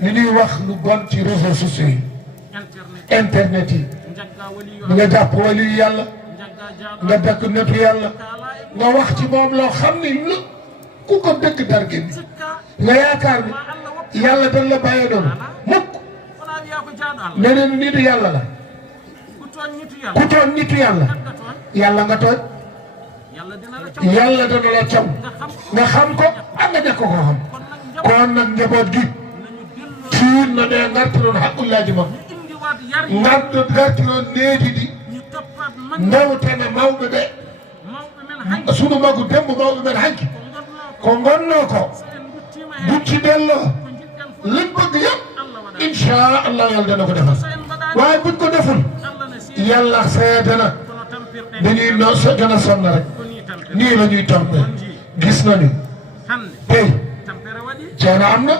li ñuy wax lu bon ci réseaux sociaux yi internet yi nga jàpp wali yàlla nga dëkk netu yàlla nga wax ci moom loo xam ni lu ku ko dëkk dar génn nga yaakaar ni yàlla dañ la bàyyee noonu mukk neneen nitu yàlla la ku tooñ nitu yàlla yàlla nga tooñ yàlla dana la caw nga xam ko ak nga ñàkk ko xam kon nag njaboot gi fiir na ne ngartiroon xaqullaaji ma ngartiroon needi di ndewtene mawɓe ɓe sunu magu dembo mawɓe men hanki ko gonnoo ko bucci delloo liñ bëgg yëpp inchallah yàlla dana ko defal waaye buñ ko deful yàlla seede na dañuy no gën a sonn rek nii la ñuy tombé gis nañu tey coono am na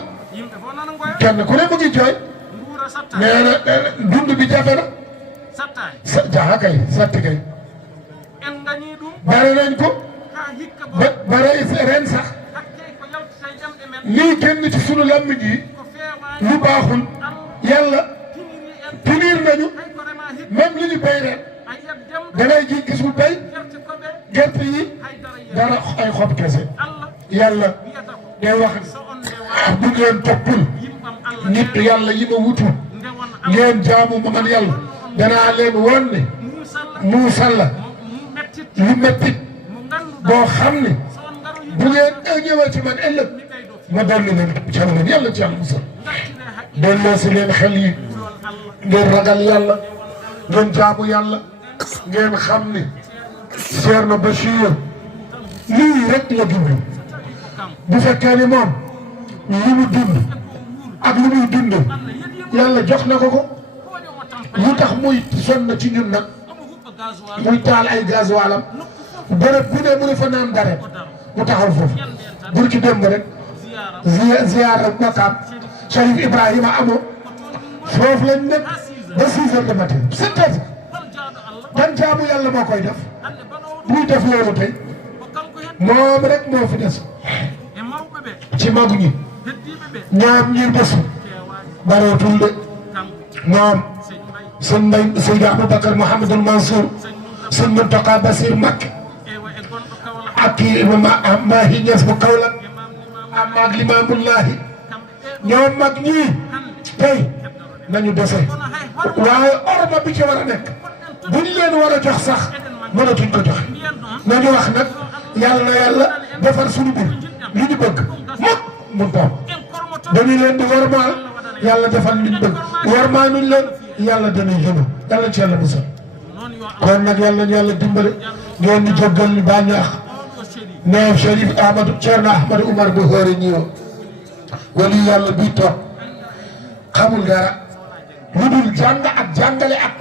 kenn ku ne mu ngi jooy nee na dund bi jafe na jaxa kay satti kay bare nañ ko bare ren sax lii génn ci sunu lammiñ yi lu baaxul yàlla punir nañu même li ñu béy ren dangay ji gisul béy gerte yi dara ay xob kese yàlla day wax bu ngeen toppul nit yàlla yi ma wutul ngeen jaamu ma man yàlla danaa leen woon ne muusal la lu mettit boo xam ne bu ngeen ñëwee ci man ëllëg ma dolli leen cal leen yàlla ci yàlla musal delloo si leen xel yi ngeen ragal yàlla ngeen jaamu yàlla ngeen xam ne Ceerno Bachir lii rek la dund bu fekkee ni moom lu mu dund ak lu muy dund yàlla jox na ko ko lu tax muy sonn ci ñun nag muy taal ay gasoilam bërëb bu ne mu ne fa naan dara mu taxaw foofu bur ci démb rek ziyaara makaam Cherif Ibrahima amoo foofu lañ nekk ba 6 heures de matin 7 heures ban jaamu yàlla moo koy def buy def loolu tey moom rek moo fi des ci magu ñi ñoom ñi desu bareetul de ñoom sëñ Mbay Seydi Aboubacar Mouhamadul Mansour sëñ Muntaqa Basir Mbacké ak kii Mahi Niass bu Kaolack am maag Limaamullahi ñoom mag ñii tey nañu dese waaye orma bi ci war a nekk buñ leen war a jox sax mënatuñ ko jox nañu wax nag yàlla na yàlla defar suñu mbir li ñu bëgg mukk mun taam dañu leen di wormaal yàlla defal li ñu bëgg wormaal nuñ leen yàlla danañ xënu yàlla ci yàlla musal kon nag yàlla ñu yàlla dimbale ngeen di joggal ñu baal ñaax neef Cherif Ahmadou Ceerno Ahmadou Oumar bu xoore ñiwo wali yàlla bii toog xamul dara lu dul jàng ak jàngale ak